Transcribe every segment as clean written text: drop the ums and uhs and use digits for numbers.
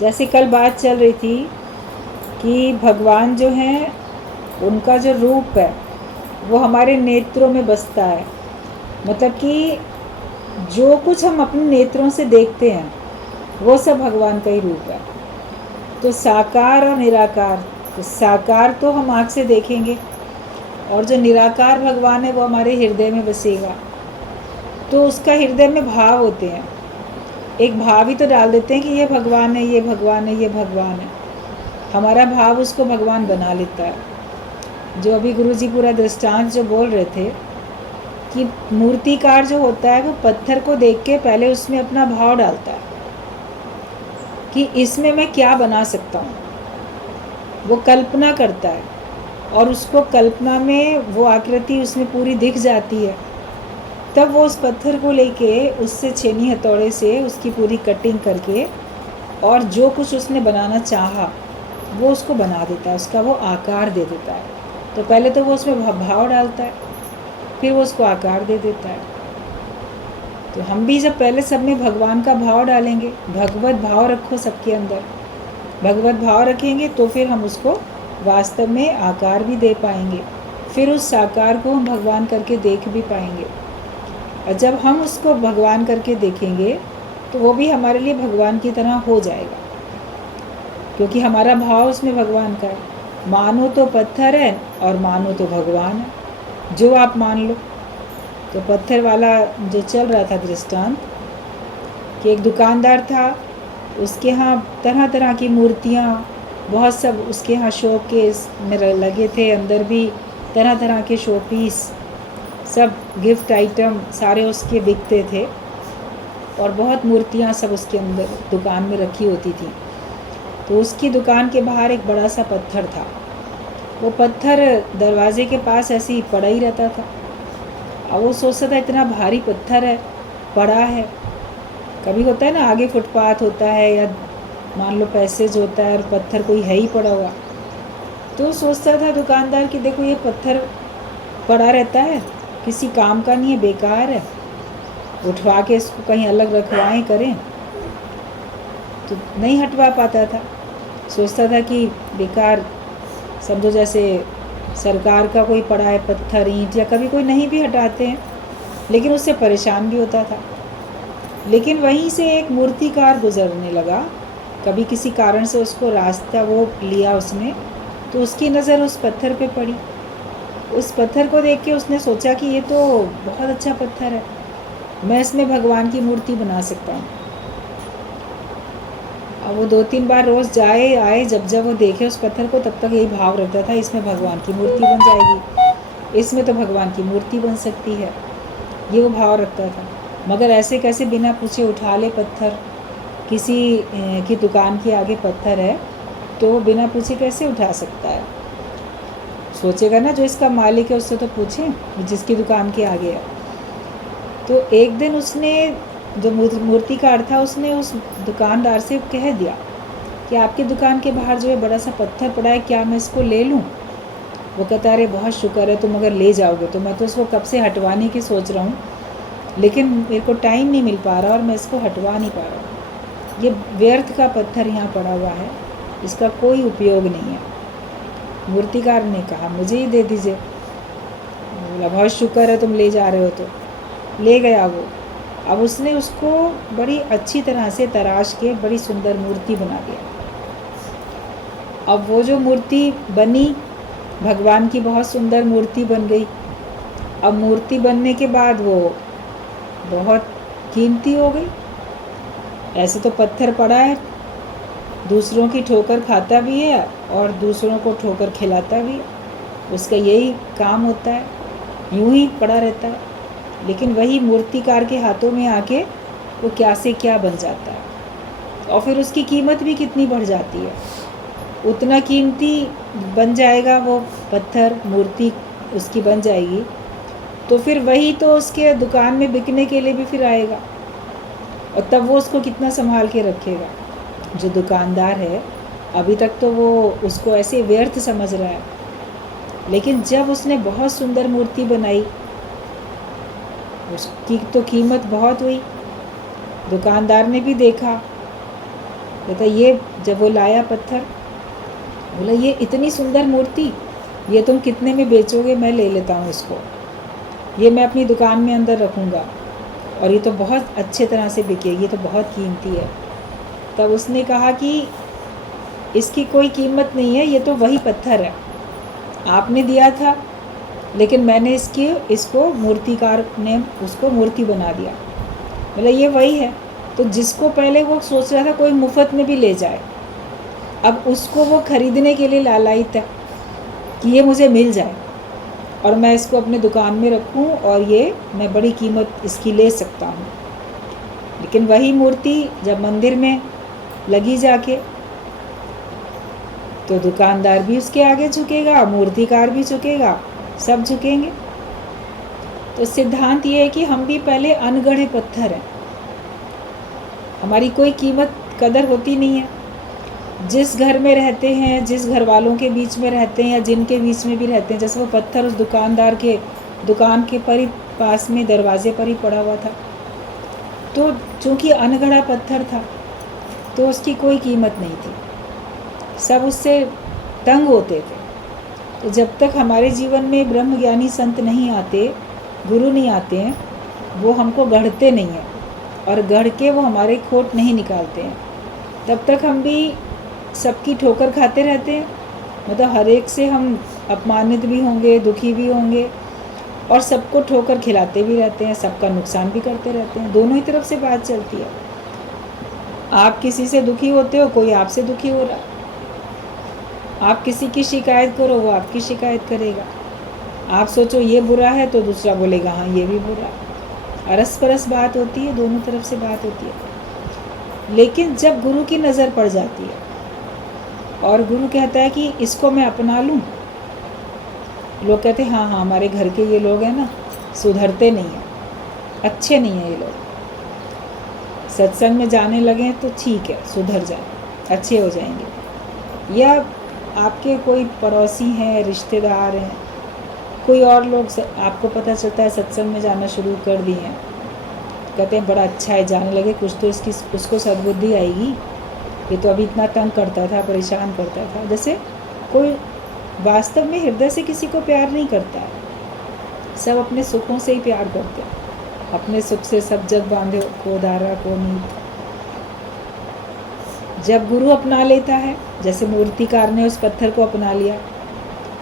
जैसे कल बात चल रही थी कि भगवान जो हैं उनका जो रूप है वो हमारे नेत्रों में बसता है। मतलब कि जो कुछ हम अपने नेत्रों से देखते हैं वो सब भगवान का ही रूप है। तो साकार और निराकार, तो साकार तो हम आँख से देखेंगे और जो निराकार भगवान है वो हमारे हृदय में बसेगा। तो उसका हृदय में भाव होते हैं, एक भाव ही तो डाल देते हैं कि ये भगवान है, ये भगवान है, ये भगवान है। हमारा भाव उसको भगवान बना लेता है। जो अभी गुरुजी पूरा दृष्टांत जो बोल रहे थे कि मूर्तिकार जो होता है वो पत्थर को देख के पहले उसमें अपना भाव डालता है कि इसमें मैं क्या बना सकता हूँ। वो कल्पना करता है और उसको कल्पना में वो आकृति उसमें पूरी दिख जाती है। तब वो उस पत्थर को लेके उससे छेनी हथौड़े से उसकी पूरी कटिंग करके और जो कुछ उसने बनाना चाहा वो उसको बना देता है, उसका वो आकार दे देता है। तो पहले तो वो उसमें भाव डालता है, फिर वो उसको आकार दे देता है। तो हम भी जब पहले सब में भगवान का भाव डालेंगे, भगवत भाव रखो सबके अंदर, भगवत भाव रखेंगे तो फिर हम उसको वास्तव में आकार भी दे पाएंगे, फिर उस साकार को हम भगवान करके देख भी पाएंगे। और जब हम उसको भगवान करके देखेंगे तो वो भी हमारे लिए भगवान की तरह हो जाएगा, क्योंकि हमारा भाव उसमें भगवान का है। मानो तो पत्थर है और मानो तो भगवान है, जो आप मान लो। तो पत्थर वाला जो चल रहा था दृष्टांत कि एक दुकानदार था, उसके यहाँ तरह तरह की मूर्तियाँ, बहुत सब उसके यहाँ शो केस में लगे थे, अंदर भी तरह तरह के शो पीस, सब गिफ्ट आइटम सारे उसके बिकते थे और बहुत मूर्तियाँ सब उसके अंदर दुकान में रखी होती थी। तो उसकी दुकान के बाहर एक बड़ा सा पत्थर था। वो पत्थर दरवाजे के पास ऐसे ही पड़ा ही रहता था। अब वो सोचता था इतना भारी पत्थर है, पड़ा है। कभी होता है ना, आगे फुटपाथ होता है या मान लो पैसेज होता है और पत्थर कोई है ही पड़ा हुआ। तो सोचता था दुकानदार कि देखो ये पत्थर पड़ा रहता है, किसी काम का नहीं है, बेकार है, उठवा के इसको कहीं अलग रखवाएं करें। तो नहीं हटवा पाता था, सोचता था कि बेकार, समझो जैसे सरकार का कोई पड़ा है पत्थर ईंट या कभी कोई नहीं भी हटाते हैं, लेकिन उससे परेशान भी होता था। लेकिन वहीं से एक मूर्तिकार गुजरने लगा, कभी किसी कारण से उसको रास्ता वो लिया उसने, तो उसकी नज़र उस पत्थर पे पड़ी। उस पत्थर को देख के उसने सोचा कि ये तो बहुत अच्छा पत्थर है, मैं इसमें भगवान की मूर्ति बना सकता हूँ। अब वो 2-3 बार रोज़ जाए आए, जब जब वो देखे उस पत्थर को तब तक यही भाव रहता था, इसमें भगवान की मूर्ति बन जाएगी, इसमें तो भगवान की मूर्ति बन सकती है, ये वो भाव रखता था। मगर ऐसे कैसे बिना पूछे उठा ले पत्थर, किसी की दुकान के आगे पत्थर है तो वो बिना पूछे कैसे उठा सकता है। सोचेगा ना जो इसका मालिक है उससे तो पूछें, जिसकी दुकान के आगे है। तो एक दिन उसने, जो मूर्तिकार था, उसने उस दुकानदार से कह दिया कि आपकी दुकान के बाहर जो है बड़ा सा पत्थर पड़ा है, क्या मैं इसको ले लूँ? वो कहता अरे बहुत शुक्र है, तुम अगर ले जाओगे तो मैं तो इसको कब से हटवाने की सोच रहा हूँ, लेकिन मेरे को टाइम नहीं मिल पा रहा और मैं इसको हटवा नहीं पा रहा। ये व्यर्थ का पत्थर यहाँ पड़ा हुआ है, इसका कोई उपयोग नहीं है। मूर्तिकार ने कहा मुझे ही दे दीजिए। बोला बहुत शुक्र है तुम ले जा रहे हो। तो ले गया वो। अब उसने उसको बड़ी अच्छी तरह से तराश के बड़ी सुंदर मूर्ति बना दिया। अब वो जो मूर्ति बनी, भगवान की बहुत सुंदर मूर्ति बन गई। अब मूर्ति बनने के बाद वो बहुत कीमती हो गई। ऐसे तो पत्थर पड़ा है, दूसरों की ठोकर खाता भी है और दूसरों को ठोकर खिलाता भी है, उसका यही काम होता है, यूं ही पड़ा रहता है। लेकिन वही मूर्तिकार के हाथों में आके वो क्या से क्या बन जाता है और फिर उसकी कीमत भी कितनी बढ़ जाती है। उतना कीमती बन जाएगा वो पत्थर, मूर्ति उसकी बन जाएगी, तो फिर वही तो उसके दुकान में बिकने के लिए भी फिर आएगा और तब वो उसको कितना संभाल के रखेगा। जो दुकानदार है अभी तक तो वो उसको ऐसे व्यर्थ समझ रहा है, लेकिन जब उसने बहुत सुंदर मूर्ति बनाई, उसकी तो कीमत बहुत हुई। दुकानदार ने भी देखा कहता ये, जब वो लाया पत्थर, बोला ये इतनी सुंदर मूर्ति, ये तुम कितने में बेचोगे? मैं ले लेता हूँ इसको, ये मैं अपनी दुकान में अंदर रखूँगा, और ये तो बहुत अच्छे तरह से बिकेगी, ये तो बहुत कीमती है। तब उसने कहा कि इसकी कोई कीमत नहीं है, ये तो वही पत्थर है, आपने दिया था, लेकिन मैंने इसको मूर्तिकार ने उसको मूर्ति बना दिया। बोला ये वही है। तो जिसको पहले वो सोच रहा था कोई मुफ्त में भी ले जाए, अब उसको वो खरीदने के लिए लालायित है कि ये मुझे मिल जाए और मैं इसको अपने दुकान में रखूं और ये मैं बड़ी कीमत इसकी ले सकता हूँ। लेकिन वही मूर्ति जब मंदिर में लगी जाके, तो दुकानदार भी उसके आगे झुकेगा, मूर्तिकार भी झुकेगा, सब झुकेंगे। तो सिद्धांत ये है कि हम भी पहले अनगढ़े पत्थर हैं, हमारी कोई कीमत कदर होती नहीं है। जिस घर में रहते हैं, जिस घर वालों के बीच में रहते हैं या जिनके बीच में भी रहते हैं, जैसे वो पत्थर उस दुकानदार के दुकान के पर ही पास में दरवाजे पर ही पड़ा हुआ था, तो चूँकि अनगढ़ा पत्थर था तो उसकी कोई कीमत नहीं थी, सब उससे तंग होते थे। तो जब तक हमारे जीवन में ब्रह्मज्ञानी संत नहीं आते, गुरु नहीं आते हैं, वो हमको गढ़ते नहीं हैं और गढ़ के वो हमारे खोट नहीं निकालते हैं, तब तक हम भी सबकी ठोकर खाते रहते हैं। मतलब हर एक से हम अपमानित भी होंगे, दुखी भी होंगे, और सबको ठोकर खिलाते भी रहते हैं, सबका नुकसान भी करते रहते हैं। दोनों ही तरफ से बात चलती है। आप किसी से दुखी होते हो, कोई आपसे दुखी हो रहा, आप किसी की शिकायत करो, वो आपकी शिकायत करेगा। आप सोचो ये बुरा है तो दूसरा बोलेगा हाँ ये भी बुरा। अरस परस बात होती है, दोनों तरफ से बात होती है। लेकिन जब गुरु की नज़र पड़ जाती है और गुरु कहता है कि इसको मैं अपना लूँ, लोग कहते हैं हाँ हाँ हमारे घर के ये लोग हैं ना, सुधरते नहीं हैं, अच्छे नहीं हैं ये लोग, सत्संग में जाने लगे हैं तो ठीक है, सुधर जाए, अच्छे हो जाएंगे। या आपके कोई पड़ोसी हैं, रिश्तेदार हैं, कोई और लोग आपको पता चलता है सत्संग में जाना शुरू कर दिए हैं, कहते हैं बड़ा अच्छा है, जाने लगे, कुछ तो उसको सद्बुद्धि आएगी, ये तो अभी इतना तंग करता था, परेशान करता था। जैसे कोई वास्तव में हृदय से किसी को प्यार नहीं करता है, सब अपने सुखों से ही प्यार करते हैं, अपने सुख से सब जग बांधे को धारा को नीत। जब गुरु अपना लेता है, जैसे मूर्तिकार ने उस पत्थर को अपना लिया,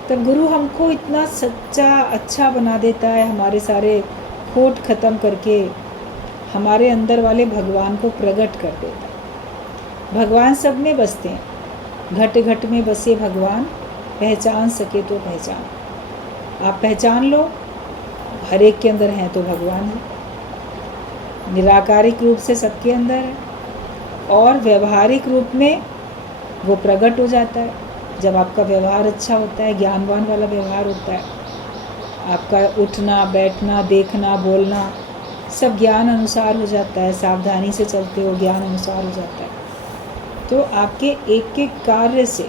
तब गुरु हमको इतना सच्चा अच्छा बना देता है, हमारे सारे खोट ख़त्म करके हमारे अंदर वाले भगवान को प्रकट कर देता है। भगवान सब में बसते हैं, घट घट में बसे भगवान, पहचान सके तो पहचान। आप पहचान लो, हर एक के अंदर हैं तो भगवान है, निराकारिक रूप से सबके अंदर है, और व्यवहारिक रूप में वो प्रकट हो जाता है जब आपका व्यवहार अच्छा होता है, ज्ञानवान वाला व्यवहार होता है। आपका उठना बैठना देखना बोलना सब ज्ञान अनुसार हो जाता है, सावधानी से चलते हो, ज्ञान अनुसार हो जाता है। तो आपके एक एक कार्य से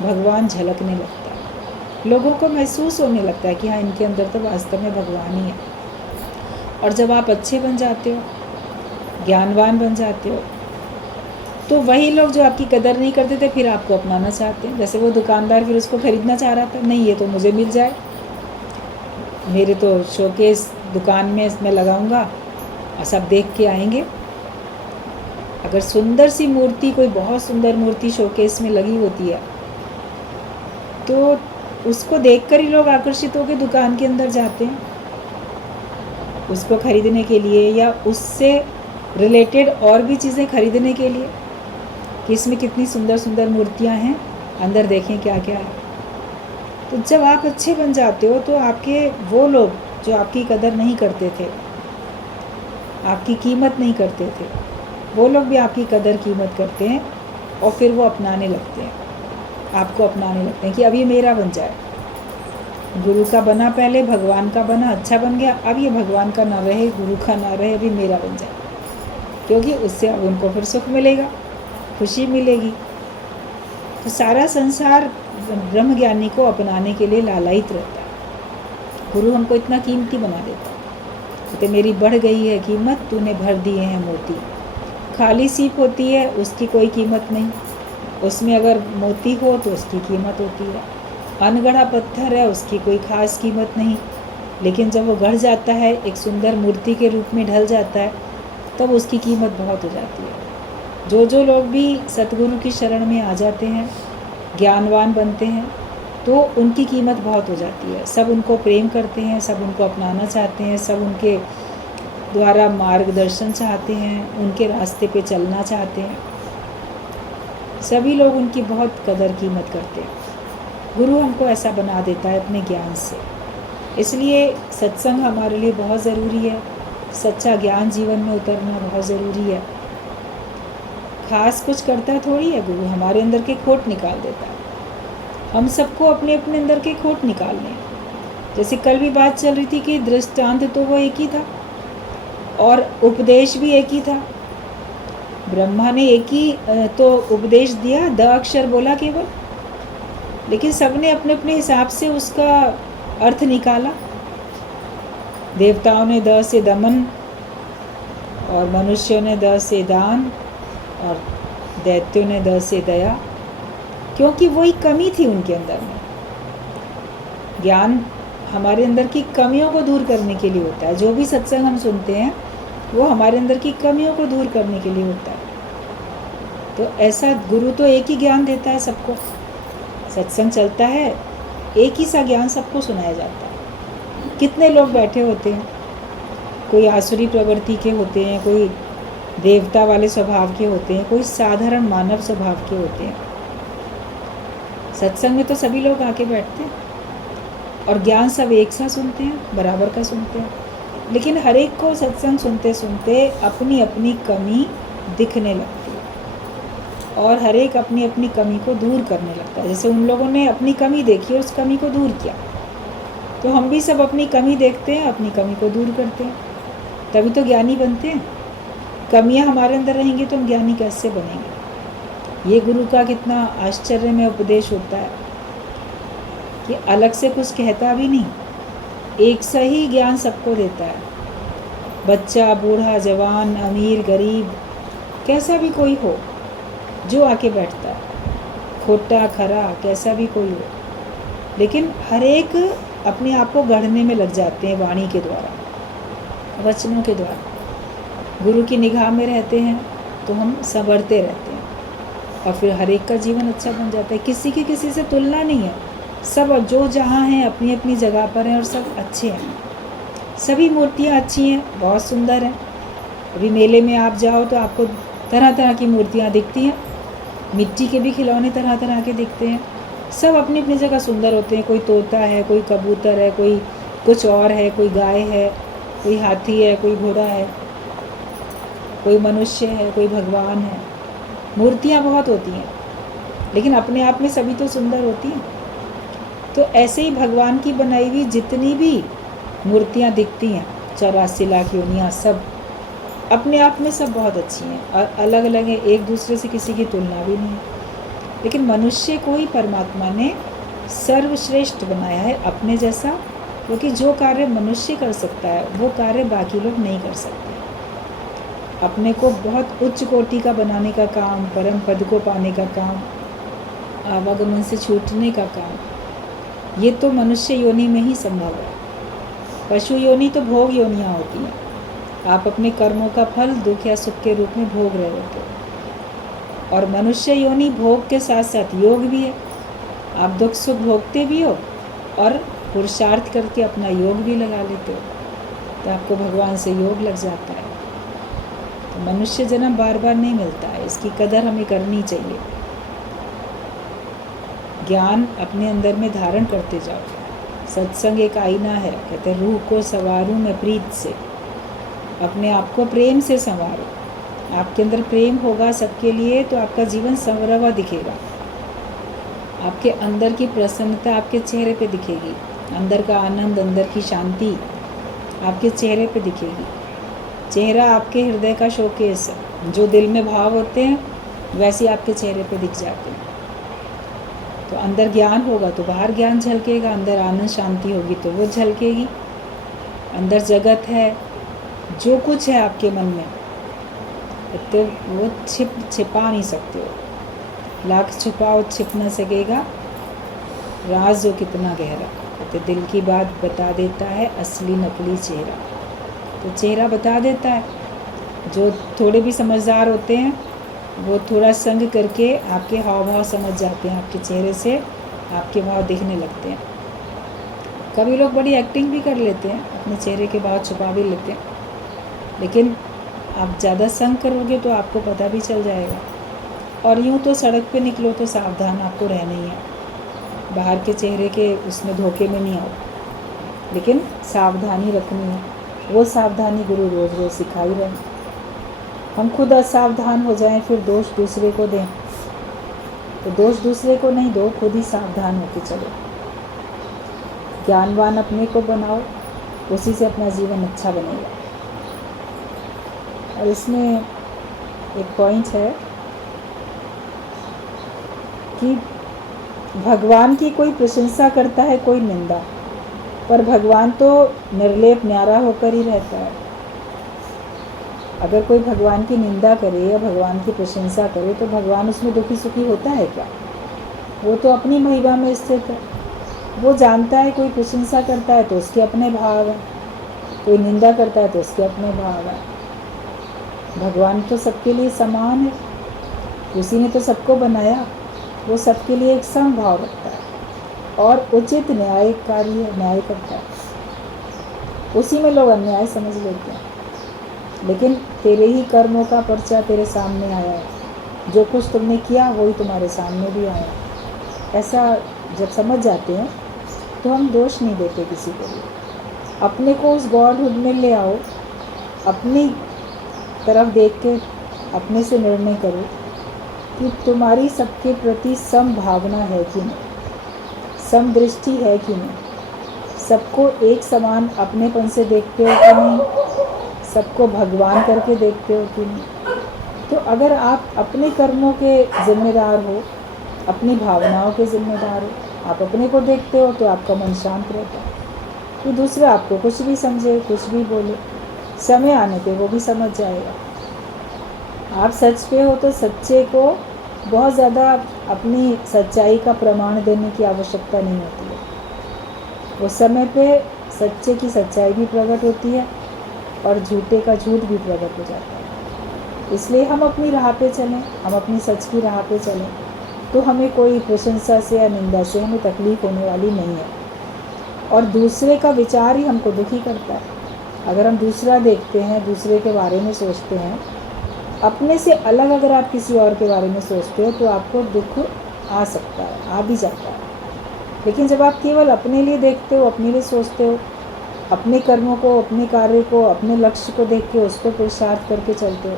भगवान झलकने लगता है, लोगों को महसूस होने लगता है कि हाँ इनके अंदर तो वास्तव में भगवान ही है। और जब आप अच्छे बन जाते हो, ज्ञानवान बन जाते हो, तो वही लोग जो आपकी कदर नहीं करते थे फिर आपको अपनाना चाहते हैं। जैसे वो दुकानदार फिर उसको खरीदना चाह रहा था, नहीं ये तो मुझे मिल जाए, मेरे तो शोकेस दुकान में मैं लगाऊंगा और सब देख के आएंगे। अगर सुंदर सी मूर्ति, कोई बहुत सुंदर मूर्ति शोकेस में लगी होती है, तो उसको देखकर ही लोग आकर्षित होकर दुकान के अंदर जाते हैं उसको खरीदने के लिए, या उससे रिलेटेड और भी चीज़ें खरीदने के लिए कि इसमें कितनी सुंदर सुंदर मूर्तियां हैं, अंदर देखें क्या क्या है। तो जब आप अच्छे बन जाते हो तो आपके वो लोग जो आपकी कदर नहीं करते थे, आपकी कीमत नहीं करते थे, वो लोग भी आपकी कदर कीमत करते हैं और फिर वो अपनाने लगते हैं, आपको अपनाने लगते हैं कि अब ये मेरा बन जाए। गुरु का बना पहले, भगवान का बना, अच्छा बन गया, अब ये भगवान का ना रहे, गुरु का ना रहे, अभी मेरा बन जाए, क्योंकि उससे अब उनको फिर सुख मिलेगा, खुशी मिलेगी। तो सारा संसार ब्रह्मज्ञानी को अपनाने के लिए लालायित रहता है। गुरु हमको इतना कीमती बना देता है, तो मेरी बढ़ गई है कीमत, तूने भर दिए हैं मोती, खाली सीप होती है उसकी कोई कीमत नहीं, उसमें अगर मोती हो तो उसकी कीमत होती है। अनगढ़ा पत्थर है उसकी कोई ख़ास कीमत नहीं, लेकिन जब वो गढ़ जाता है, एक सुंदर मूर्ति के रूप में ढल जाता है, तब उसकी कीमत बहुत हो जाती है। जो लोग भी सतगुरु की शरण में आ जाते हैं, ज्ञानवान बनते हैं, तो उनकी कीमत बहुत हो जाती है। सब उनको प्रेम करते हैं, सब उनको अपनाना चाहते हैं, सब उनके द्वारा मार्गदर्शन चाहते हैं, उनके रास्ते पे चलना चाहते हैं। सभी लोग उनकी बहुत कदर कीमत करते हैं। गुरु हमको ऐसा बना देता है अपने ज्ञान से। इसलिए सत्संग हमारे लिए बहुत ज़रूरी है। सच्चा ज्ञान जीवन में उतरना बहुत ज़रूरी है। खास कुछ करता थोड़ी है गुरु, हमारे अंदर के खोट निकाल देता है। हम सबको अपने अपने अंदर के खोट निकालने हैं। जैसे कल भी बात चल रही थी कि दृष्टांत तो वो एक ही था और उपदेश भी एक ही था। ब्रह्मा ने एक ही तो उपदेश दिया, द अक्षर बोला केवल, लेकिन सबने अपने अपने हिसाब से उसका अर्थ निकाला। देवताओं ने द से दमन और मनुष्यों ने द से दान और दैत्यों ने द से दया, क्योंकि वही कमी थी उनके अंदर में। ज्ञान हमारे अंदर की कमियों को दूर करने के लिए होता है। जो भी सत्संग हम सुनते हैं वो हमारे अंदर की कमियों को दूर करने के लिए होता है। तो ऐसा गुरु तो एक ही ज्ञान देता है सबको। सत्संग चलता है, एक ही सा ज्ञान सबको सुनाया जाता है। कितने लोग बैठे होते हैं, कोई आसुरी प्रवृत्ति के होते हैं, कोई देवता वाले स्वभाव के होते हैं, कोई साधारण मानव स्वभाव के होते हैं। सत्संग में तो सभी लोग आके बैठते हैं और ज्ञान सब एक सा सुनते हैं, बराबर का सुनते हैं। लेकिन हर एक को सत्संग सुनते सुनते अपनी अपनी कमी दिखने लगती है और हर एक अपनी अपनी कमी को दूर करने लगता है। जैसे उन लोगों ने अपनी कमी देखी और उस कमी को दूर किया, तो हम भी सब अपनी कमी देखते हैं, अपनी कमी को दूर करते हैं, तभी तो ज्ञानी बनते हैं। कमियां हमारे अंदर रहेंगी तो हम ज्ञानी कैसे बनेंगे। ये गुरु का कितना आश्चर्य में उपदेश होता है कि अलग से कुछ कहता भी नहीं, एक सा ही ज्ञान सबको देता है। बच्चा, बूढ़ा, जवान, अमीर, गरीब, कैसा भी कोई हो जो आके बैठता है, खोटा खरा कैसा भी कोई हो, लेकिन हर एक अपने आप को गढ़ने में लग जाते हैं वाणी के द्वारा, वचनों के द्वारा। गुरु की निगाह में रहते हैं तो हम संवरते रहते हैं और फिर हर एक का जीवन अच्छा बन जाता है। किसी की किसी से तुलना नहीं है, सब जो जहाँ हैं अपनी अपनी जगह पर हैं और सब अच्छे हैं। सभी मूर्तियाँ अच्छी हैं, बहुत सुंदर हैं। अभी मेले में आप जाओ तो आपको तरह तरह की मूर्तियाँ दिखती हैं, मिट्टी के भी खिलौने तरह तरह के दिखते हैं। सब अपनी अपनी जगह सुंदर होते हैं। कोई तोता है, कोई कबूतर है, कोई कुछ और है, कोई गाय है, कोई हाथी है, कोई घोड़ा है, कोई मनुष्य है, कोई भगवान है। मूर्तियाँ बहुत होती हैं, लेकिन अपने आप में सभी तो सुंदर होती हैं। तो ऐसे ही भगवान की बनाई हुई जितनी भी मूर्तियाँ दिखती हैं, 84 लाख योनियाँ, सब अपने आप में सब बहुत अच्छी हैं और अलग अलग है, एक दूसरे से किसी की तुलना भी नहीं है। लेकिन मनुष्य को ही परमात्मा ने सर्वश्रेष्ठ बनाया है अपने जैसा, क्योंकि जो कार्य मनुष्य कर सकता है वो कार्य बाकी लोग नहीं कर सकते। अपने को बहुत उच्च कोटि का बनाने का काम, परम पद को पाने का काम, आवागमन से छूटने का काम, ये तो मनुष्य योनि में ही संभव है। पशु योनि तो भोग योनियाँ होती हैं। आप अपने कर्मों का फल दुख या सुख के रूप में भोग रहे होते हो। और मनुष्य योनि भोग के साथ साथ योग भी है। आप दुख सुख भोगते भी हो और पुरुषार्थ करके अपना योग भी लगा लेते हो, तो आपको भगवान से योग लग जाता है। तो मनुष्य जन्म बार बार नहीं मिलता है, इसकी कदर हमें करनी चाहिए। ज्ञान अपने अंदर में धारण करते जाओ। सत्संग एक आईना है, कहते हैं रूह को संवारूं मैं प्रीत से। अपने आप को प्रेम से संवारो। आपके अंदर प्रेम होगा सबके लिए तो आपका जीवन संवरा हुआ दिखेगा। आपके अंदर की प्रसन्नता आपके चेहरे पे दिखेगी, अंदर का आनंद, अंदर की शांति आपके चेहरे पे दिखेगी। चेहरा आपके हृदय का शोकेस है, जो दिल में भाव होते हैं वैसे आपके चेहरे पे दिख जाते हैं। तो अंदर ज्ञान होगा तो बाहर ज्ञान झलकेगा, अंदर आनंद शांति होगी तो वो झलकेगी। अंदर जगत है, जो कुछ है आपके मन में इतने वो छिपा नहीं सकते हो, लाख छुपाओ छिप न सकेगा राज जो कितना गहरा। तो दिल की बात बता देता है असली नकली चेहरा। तो चेहरा बता देता है। जो थोड़े भी समझदार होते हैं वो थोड़ा संग करके आपके हाव भाव समझ जाते हैं, आपके चेहरे से आपके भाव दिखने लगते हैं। कभी लोग बड़ी एक्टिंग भी कर लेते हैं, अपने चेहरे के भाव छुपा भी लेते हैं, लेकिन आप ज़्यादा संग करोगे तो आपको पता भी चल जाएगा। और यूँ तो सड़क पे निकलो तो सावधान आपको रहना ही है, बाहर के चेहरे के उसमें धोखे में नहीं आओ, लेकिन सावधानी रखनी है। वो सावधानी गुरु रोज़ रोज़ सिखा ही रहे हैं। हम खुद असावधान हो जाएं फिर दोष दूसरे को दें, तो दोष दूसरे को नहीं दो, खुद ही सावधान होकर चलो। ज्ञानवान अपने को बनाओ, उसी से अपना जीवन अच्छा बनेगा। और इसमें एक पॉइंट है कि भगवान की कोई प्रशंसा करता है, कोई निंदा, पर भगवान तो निर्लेप न्यारा होकर ही रहता है। अगर कोई भगवान की निंदा करे या भगवान की प्रशंसा करे तो भगवान उसमें दुखी सुखी होता है क्या? वो तो अपनी महिमा में स्थित है। वो जानता है कोई प्रशंसा करता है तो उसके अपने भाव है, कोई निंदा करता है तो उसके अपने भाव है। भगवान तो सबके लिए समान है, उसी ने तो सबको बनाया, वो सबके लिए एक सम भाव रखता है और उचित न्यायकारी न्याय करता है। उसी में लोग अन्याय समझ लेते हैं, लेकिन तेरे ही कर्मों का पर्चा तेरे सामने आया है, जो कुछ तुमने किया वही तुम्हारे सामने भी आया। ऐसा जब समझ जाते हैं तो हम दोष नहीं देते किसी को भी। अपने को उस गॉडहुड में ले आओ, अपनी तरफ देख के अपने से निर्णय करो कि तुम्हारी सबके प्रति सम भावना है कि नहीं, सम दृष्टि है कि नहीं, सबको एक समान अपनेपन से देखते हो कि नहीं, सबको भगवान करके देखते हो कि नहीं। तो अगर आप अपने कर्मों के जिम्मेदार हो, अपनी भावनाओं के जिम्मेदार हो, आप अपने को देखते हो तो आपका मन शांत रहता है। कि दूसरा आपको कुछ भी समझे, कुछ भी बोले, समय आने पे वो भी समझ जाएगा। आप सच पे हो तो सच्चे को बहुत ज़्यादा अपनी सच्चाई का प्रमाण देने की आवश्यकता नहीं होती है। उस समय पे सच्चे की सच्चाई भी प्रकट होती है और झूठे का झूठ भी प्रकट हो जाता है। इसलिए हम अपनी राह पे चलें, हम अपनी सच की राह पे चलें तो हमें कोई प्रशंसा से या निंदा से हमें तकलीफ़ होने वाली नहीं है। और दूसरे का विचार ही हमको दुखी करता है। अगर हम दूसरा देखते हैं, दूसरे के बारे में सोचते हैं, अपने से अलग अगर आप किसी और के बारे में सोचते हो तो आपको दुख आ सकता है, आ भी जाता है। लेकिन जब आप केवल अपने लिए देखते हो, अपने लिए सोचते हो, अपने कर्मों को, अपने कार्य को, अपने लक्ष्य को देख के उस पर पुरुषार्थ करके चलते हो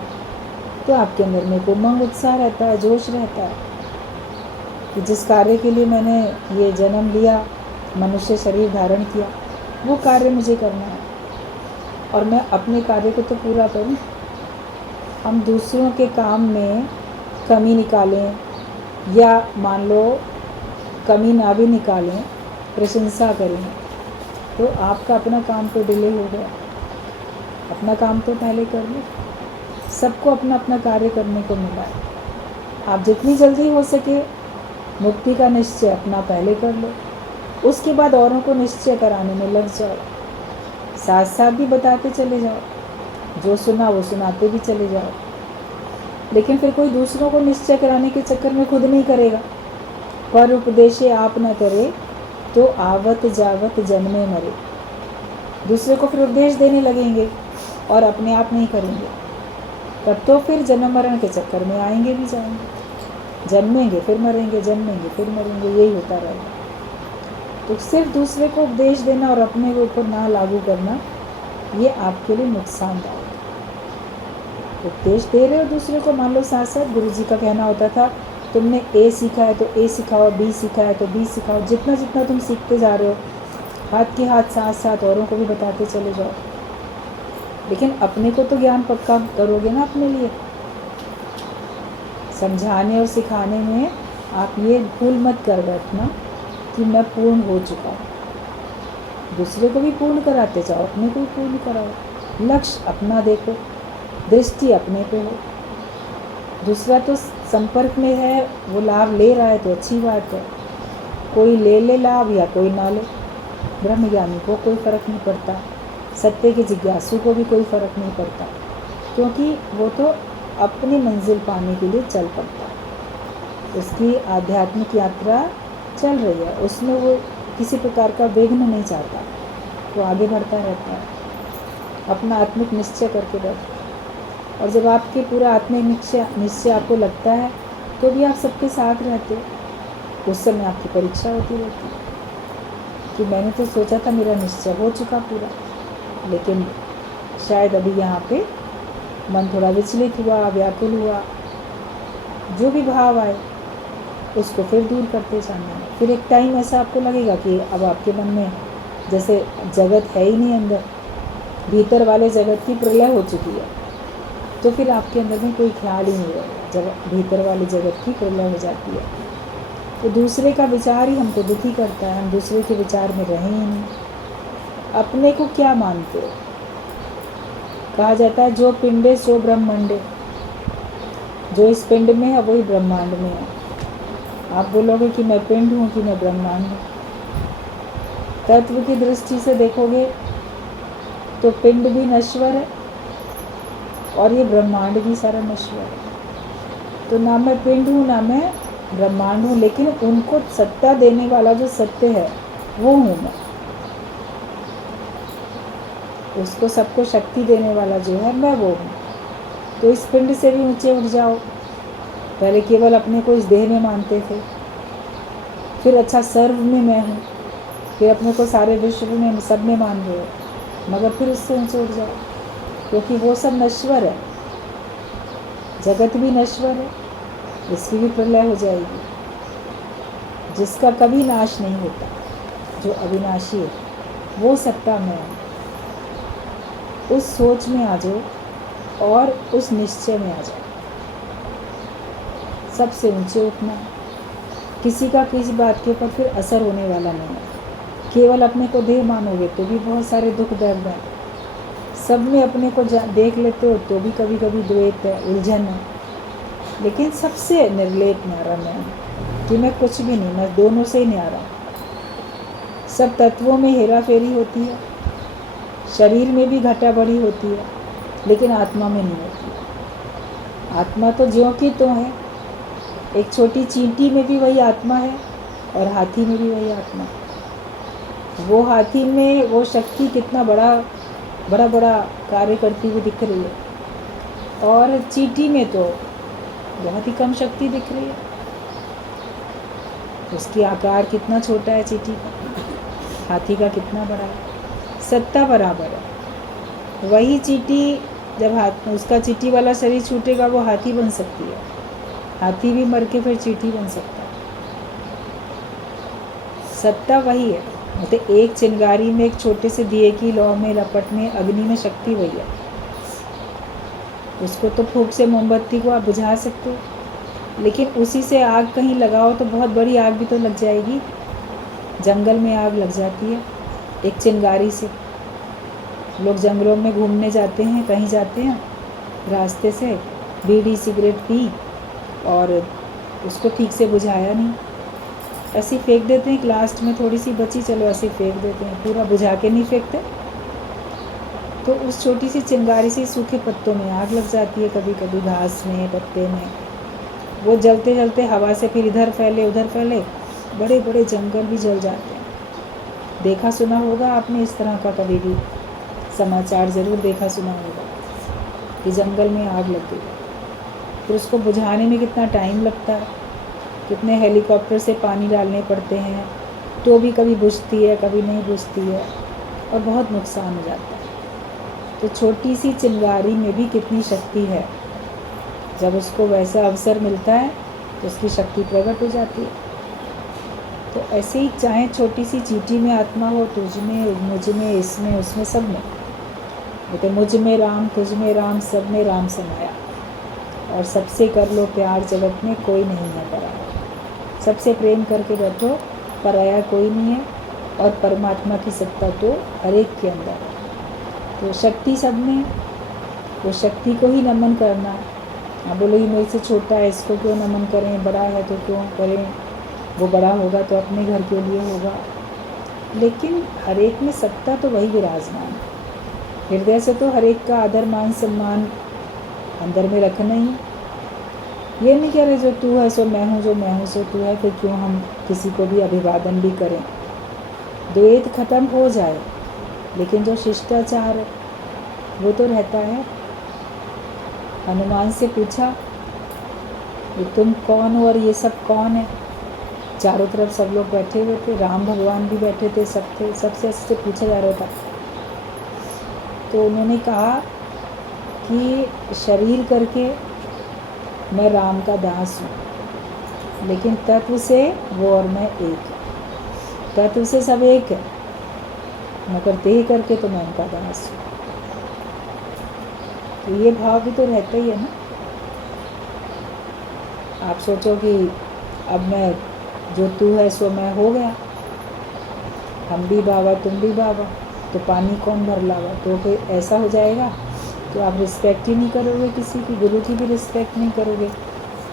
तो आपके अंदर में को उमंग, उत्साह रहता है, जोश रहता है कि जिस कार्य के लिए मैंने ये जन्म लिया, मनुष्य शरीर धारण किया, वो कार्य मुझे करना है और मैं अपने कार्य को तो पूरा करूं। हम दूसरों के काम में कमी निकालें या मान लो कमी ना भी निकालें, प्रशंसा करें तो आपका अपना काम तो डिले हो गया। अपना काम तो पहले कर लो। सबको अपना अपना कार्य करने को मिला है। आप जितनी जल्दी हो सके मुक्ति का निश्चय अपना पहले कर लो, उसके बाद औरों को निश्चय कराने में लग जाओ। साथ साथ भी बताते चले जाओ, जो सुना वो सुनाते भी चले जाओ। लेकिन फिर कोई दूसरों को निश्चय कराने के चक्कर में खुद नहीं करेगा। पर उपदेशे आप न करे तो आवत जावत जन्मे मरे। दूसरे को फिर उपदेश देने लगेंगे और अपने आप नहीं करेंगे, तब तो फिर जन्म मरण के चक्कर में आएंगे भी जाएंगे, जन्मेंगे फिर मरेंगे, जन्मेंगे फिर मरेंगे, यही होता रहेगा। तो सिर्फ दूसरे को उपदेश देना और अपने ऊपर ना लागू करना, ये आपके लिए नुकसानदायक है। उपदेश दे रहे हो दूसरे को, मान लो साथ साथ गुरु जी का कहना होता था तुमने ए सीखा है तो ए सिखाओ, बी सीखा है तो बी सिखाओ। जितना जितना तुम सीखते जा रहे हो, हाथ के हाथ साथ साथ औरों को भी बताते चले जाओ। लेकिन अपने को तो ज्ञान पक्का करोगे ना अपने लिए। समझाने और सिखाने में आप ये भूल मत कर बैठना कि मैं पूर्ण हो चुका हूँ। दूसरे को भी पूर्ण कराते जाओ, अपने को भी पूर्ण कराओ। लक्ष्य अपना देखो, दृष्टि अपने पे हो, दूसरा तो संपर्क में है, वो लाभ ले रहा है तो अच्छी बात है, कोई ले लाभ या कोई ना ले, ब्रह्मज्ञानी को कोई फ़र्क नहीं पड़ता, सत्य के जिज्ञासु को भी कोई फ़र्क नहीं पड़ता, क्योंकि वो तो अपनी मंजिल पाने के लिए चल पड़ता है। उसकी आध्यात्मिक यात्रा चल रही है, उसमें वो किसी प्रकार का विघ्न नहीं चाहता, वो आगे बढ़ता रहता है, अपना आत्मिक निश्चय करके बैठता है। और जब आपके पूरा आत्मिक निश्चय आपको लगता है तो भी आप सबके साथ रहते हो, उस समय आपकी परीक्षा होती रहती है कि मैंने तो सोचा था मेरा निश्चय हो चुका पूरा, लेकिन शायद अभी यहाँ पे मन थोड़ा विचलित हुआ, व्याकुल हुआ, जो भी भाव आए उसको फिर दूर करते जाना है। फिर एक टाइम ऐसा आपको लगेगा कि अब आपके मन में जैसे जगत है ही नहीं, अंदर भीतर वाले जगत की प्रलय हो चुकी है, तो फिर आपके अंदर में कोई ख्याल ही नहीं रहेगा। जब भीतर वाले जगत की प्रलय हो जाती है तो दूसरे का विचार ही हमको दुखी करता है, हम दूसरे के विचार में रहें ही नहीं। अपने को क्या मानते हो? कहा जाता है जो पिंडे सो ब्रह्मांडे, जो इस पिंड में है वही ब्रह्मांड में है। आप बोलोगे कि मैं पिंड हूँ कि मैं ब्रह्मांड हूँ, तत्व की दृष्टि से देखोगे तो पिंड भी नश्वर है और ये ब्रह्मांड भी सारा नश्वर है। तो ना मैं पिंड हूँ ना मैं ब्रह्मांड हूँ, लेकिन उनको सत्ता देने वाला जो सत्य है वो हूँ मैं, उसको सबको शक्ति देने वाला जो है मैं वो हूँ। तो इस पिंड से भी ऊंचे उठ जाओ। पहले केवल अपने को इस देह में मानते थे, फिर अच्छा सर्व में मैं हूँ, फिर अपने को सारे विश्व में सब में मान रहे हो, मगर फिर उससे ऊंचे उठ जाओ, क्योंकि वो सब नश्वर है, जगत भी नश्वर है, इसकी भी प्रलय हो जाएगी। जिसका कभी नाश नहीं होता, जो अविनाशी है, वो सत्ता में है। उस सोच में आ जाओ और उस निश्चय में आ जाओ। सबसे ऊंचे उठना, किसी का किसी बात के ऊपर फिर असर होने वाला नहीं है। केवल अपने को देह मानोगे तो भी बहुत सारे दुख दर्द हैं, सब में अपने को देख लेते हो तो भी कभी कभी द्वैत है, उलझन है, लेकिन सबसे निर्लेप न्यारा मैं हूँ कि मैं कुछ भी नहीं, मैं दोनों से ही न्यारा हूँ। सब तत्वों में हेरा फेरी होती है, शरीर में भी घटा बढ़ी होती है, लेकिन आत्मा में नहीं होती। आत्मा तो ज्यों की तो है, एक छोटी चींटी में भी वही आत्मा है और हाथी में भी वही आत्मा है। वो हाथी में वो शक्ति कितना बड़ा बड़ा कार्य करती हुई दिख रही है, और चींटी में तो बहुत ही कम शक्ति दिख रही है। उसकी आकार कितना छोटा है चींटी का, हाथी का कितना बड़ा है। सत्ता बराबर है। वही चींटी जब उसका चींटी वाला शरीर छूटेगा वो हाथी बन सकती है, हाथी भी मर के फिर चींटी बन सकता है। सत्ता वही है, मतलब एक चिंगारी में, एक छोटे से दिए की लौ में, लपट में, अग्नि में शक्ति वही है। उसको तो फूंक से मोमबत्ती को आप बुझा सकते हो, लेकिन उसी से आग कहीं लगाओ तो बहुत बड़ी आग भी तो लग जाएगी। जंगल में आग लग जाती है एक चिंगारी से। लोग जंगलों में घूमने जाते हैं, कहीं जाते हैं, रास्ते से बीड़ी सिगरेट पी और उसको ठीक से बुझाया नहीं, ऐसे फेंक देते हैं। लास्ट में थोड़ी सी बची, चलो ऐसे फेंक देते हैं, पूरा बुझा के नहीं फेंकते। तो उस छोटी सी चिंगारी से सूखे पत्तों में आग लग जाती है, कभी कभी घास में, पत्ते में। वो जलते जलते हवा से फिर इधर फैले उधर फैले, बड़े बड़े जंगल भी जल जाते हैं। देखा सुना होगा आपने इस तरह का, कभी भी समाचार ज़रूर देखा सुना होगा कि जंगल में आग लग गई, फिर उसको बुझाने में कितना टाइम लगता है, कितने हेलीकॉप्टर से पानी डालने पड़ते हैं, तो भी कभी बुझती है कभी नहीं बुझती है, और बहुत नुकसान हो जाता है। तो छोटी सी चिंगारी में भी कितनी शक्ति है, जब उसको वैसा अवसर मिलता है तो उसकी शक्ति प्रकट हो जाती है। तो ऐसे ही चाहे छोटी सी चींटी में आत्मा हो, तुझ में, मुझ में, इसमें, उसमें, सब में, तो मुझ में राम, तुझ में राम, सब में राम समाया, और सबसे कर लो प्यार, जगत में कोई नहीं है पराया। सबसे प्रेम करके बैठो, पराया कोई नहीं है, और परमात्मा की सत्ता तो हर एक के अंदर है। तो शक्ति सब में, वो शक्ति को ही नमन करना, आप बोले ये मेरे से छोटा है, इसको क्यों नमन करें, बड़ा है तो क्यों करें, वो बड़ा होगा तो अपने घर के लिए होगा। लेकिन हर एक में सत्ता तो वही विराजमान है। हृदय से तो हर एक का आदर मान सम्मान अंदर में रखना ही। ये नहीं कह रहे जो तू है सो मैं हूँ, जो मैं हूँ सो तू है, फिर क्यों हम किसी को भी अभिवादन भी करें। द्वैत खत्म हो जाए, लेकिन जो शिष्टाचार है वो तो रहता है। हनुमान से पूछा कि तुम कौन हो और ये सब कौन है। चारों तरफ सब लोग बैठे हुए थे, राम भगवान भी बैठे थे, सब थे, सबसे ऐसे पूछा जा रहा था। तो उन्होंने कहा कि शरीर करके मैं राम का दास हूँ, लेकिन तत्व से वो और मैं एक है। तत्व से सब एक है, मगर देह करके तो मैं उनका दास हूँ। तो ये भाव भी तो रहता ही है ना। आप सोचो कि अब मैं, जो तू है सो मैं हो गया, हम भी बाबा तुम भी बाबा, तो पानी कौन भर लावा। तो फिर ऐसा हो जाएगा तो आप रिस्पेक्ट ही नहीं करोगे किसी की, गुरु की भी रिस्पेक्ट नहीं करोगे,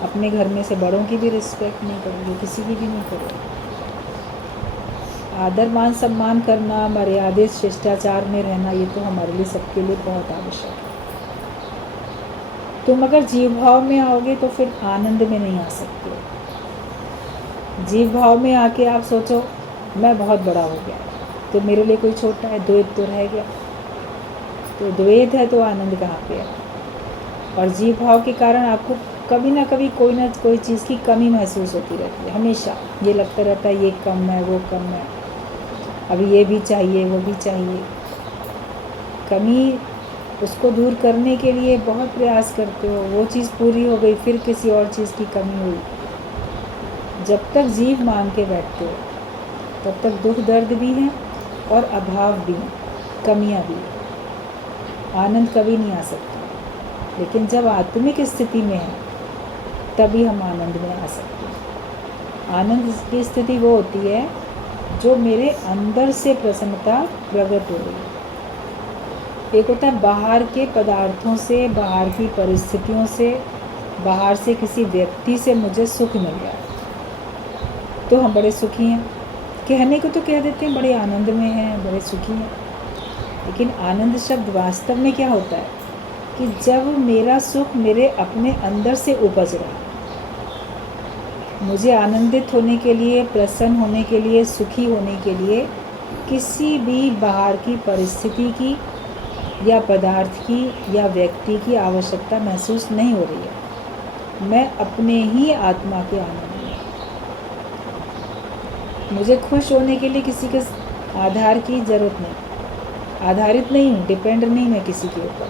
अपने घर में से बड़ों की भी रिस्पेक्ट नहीं करोगे, किसी की भी नहीं करोगे। आदर मान सम्मान करना, मर्यादित शिष्टाचार में रहना, ये तो हमारे लिए सबके लिए बहुत आवश्यक है। तुम अगर जीव भाव में आओगे तो फिर आनंद में नहीं आ सकते। जीव भाव में आके आप सोचो मैं बहुत बड़ा हो गया तो मेरे लिए कोई छोटा है, द्वैत तो रह गया। तो द्वैत है तो आनंद कहाँ पे है। और जीव भाव के कारण आपको कभी ना कभी कोई ना कोई चीज़ की कमी महसूस होती रहती है। हमेशा ये लगता रहता है ये कम है, वो कम है, अभी ये भी चाहिए, वो भी चाहिए। कमी उसको दूर करने के लिए बहुत प्रयास करते हो, वो चीज़ पूरी हो गई, फिर किसी और चीज़ की कमी हुई। जब तक जीव मान के बैठते हो तब तक दुख दर्द भी हैं और अभाव भी हैं, कमियां भी हैं। आनंद कभी नहीं आ सकता। लेकिन जब आत्मिक स्थिति में है तभी हम आनंद में आ सकते हैं। आनंद की स्थिति वो होती है जो मेरे अंदर से प्रसन्नता प्रकट हो रही है। एक होता है बाहर के पदार्थों से, बाहर की परिस्थितियों से, बाहर से किसी व्यक्ति से मुझे सुख मिल रहा है तो हम बड़े सुखी हैं। कहने को तो कह देते हैं बड़े आनंद में हैं, बड़े सुखी हैं, लेकिन आनंद शब्द वास्तव में क्या होता है कि जब मेरा सुख मेरे अपने अंदर से उपज रहा है। मुझे आनंदित होने के लिए, प्रसन्न होने के लिए, सुखी होने के लिए किसी भी बाहर की परिस्थिति की या पदार्थ की या व्यक्ति की आवश्यकता महसूस नहीं हो रही है। मैं अपने ही आत्मा के आनंद में। मुझे खुश होने के लिए किसी के आधार की ज़रूरत नहीं, आधारित नहीं हूँ, डिपेंड नहीं मैं किसी के ऊपर,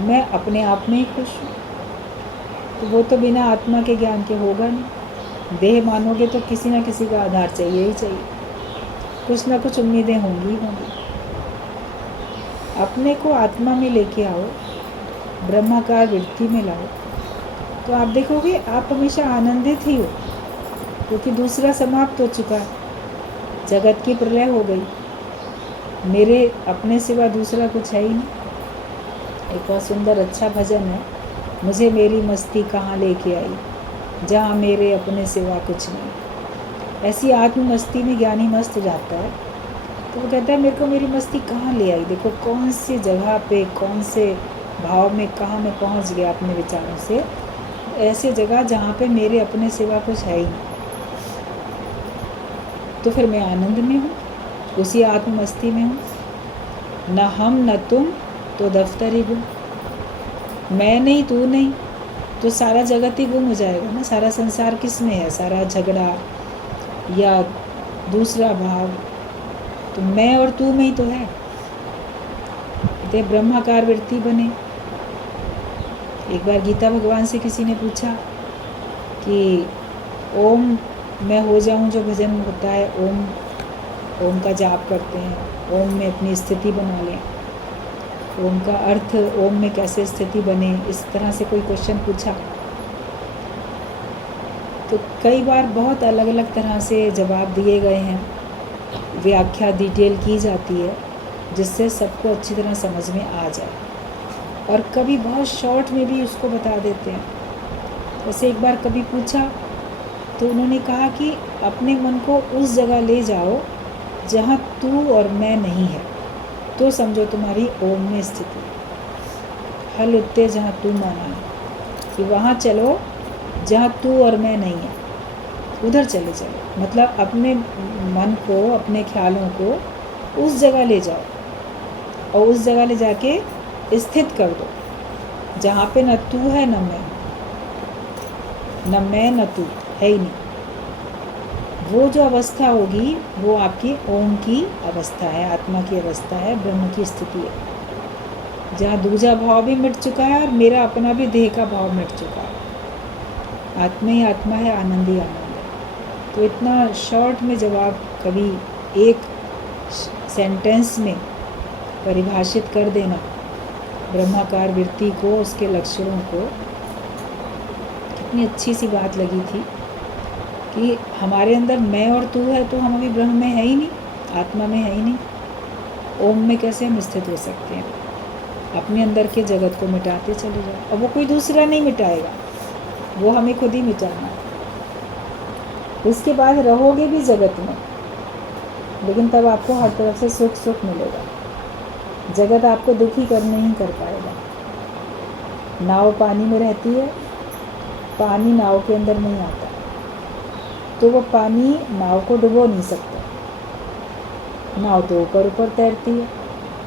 मैं अपने आप में ही खुश हूँ। तो वो तो बिना आत्मा के ज्ञान के होगा नहीं। देह मानोगे तो किसी ना किसी का आधार चाहिए ही चाहिए, कुछ ना कुछ उम्मीदें होंगी ही होंगी। अपने को आत्मा में लेके आओ, ब्रह्माकार वृत्ति में लाओ, तो आप देखोगे आप हमेशा आनंदित ही हो, क्योंकि दूसरा समाप्त हो चुका है, जगत की प्रलय हो गई, मेरे अपने सिवा दूसरा कुछ है ही नहीं। एक बहुत सुंदर अच्छा भजन है, मुझे मेरी मस्ती कहाँ लेके आई, जहाँ मेरे अपने सिवा कुछ नहीं। ऐसी आत्म मस्ती में ज्ञानी मस्त हो जाता है, तो वो कहता है मेरे को मेरी मस्ती कहाँ ले आई। देखो कौन सी जगह पे, कौन से भाव में, कहाँ मैं पहुँच गया अपने विचारों से, ऐसे जगह जहाँ पे मेरे अपने सिवा कुछ है ही नहीं। तो फिर मैं आनंद में हूँ, उसी आत्म मस्ती में हूँ। न हम न तुम तो दफ्तर ही गुम, मैं नहीं तू नहीं तो सारा जगत ही गुम हो जाएगा ना। सारा संसार किस में है, सारा झगड़ा या दूसरा भाव, तो मैं और तू में ही तो है। तो ब्रह्माकार वृत्ति बने। एक बार गीता भगवान से किसी ने पूछा कि ओम मैं हो जाऊं, जो भजन होता है ओम, ओम का जाप करते हैं, ओम में अपनी स्थिति बना लें, ओम का अर्थ, ओम में कैसे स्थिति बने, इस तरह से कोई क्वेश्चन पूछा। तो कई बार बहुत अलग अलग तरह से जवाब दिए गए हैं, व्याख्या डिटेल की जाती है जिससे सबको अच्छी तरह समझ में आ जाए। और कभी बहुत शॉर्ट में भी उसको बता देते हैं। जैसे एक बार कभी पूछा तो उन्होंने कहा कि अपने मन को उस जगह ले जाओ जहाँ तू और मैं नहीं है, तो समझो तुम्हारी ओम में स्थिति। हल उत्ते जहाँ तू माना है, कि वहाँ चलो जहाँ तू और मैं नहीं है, उधर चले चलो। मतलब अपने मन को, अपने ख्यालों को उस जगह ले जाओ और उस जगह ले जाके स्थित कर दो जहाँ पे न तू है न मैं न तू है ही नहीं। वो जो अवस्था होगी वो आपकी ओम की अवस्था है, आत्मा की अवस्था है, ब्रह्म की स्थिति है, जहाँ दूजा भाव भी मिट चुका है और मेरा अपना भी देह का भाव मिट चुका है। आत्मा ही आत्मा है, आनंद ही आनंद है। तो इतना शॉर्ट में जवाब कभी एक सेंटेंस में परिभाषित कर देना ब्रह्माकार वृत्ति को, उसके लक्षणों को, कितनी अच्छी सी बात लगी थी कि हमारे अंदर मैं और तू है तो हम अभी ब्रह्म में है ही नहीं, आत्मा में है ही नहीं। ओम में कैसे हम स्थित हो सकते हैं? अपने अंदर के जगत को मिटाते चले जाओ, और वो कोई दूसरा नहीं मिटाएगा, वो हमें खुद ही मिटाना है। उसके बाद रहोगे भी जगत में, लेकिन तब आपको हर तरफ से सुख सुख मिलेगा। जगत आपको दुखी करने ही कर पाएगा। नाव पानी में रहती है, पानी नाव के अंदर नहीं आता, तो वो पानी नाव को डुबो नहीं सकता। नाव तो ऊपर ऊपर तैरती है,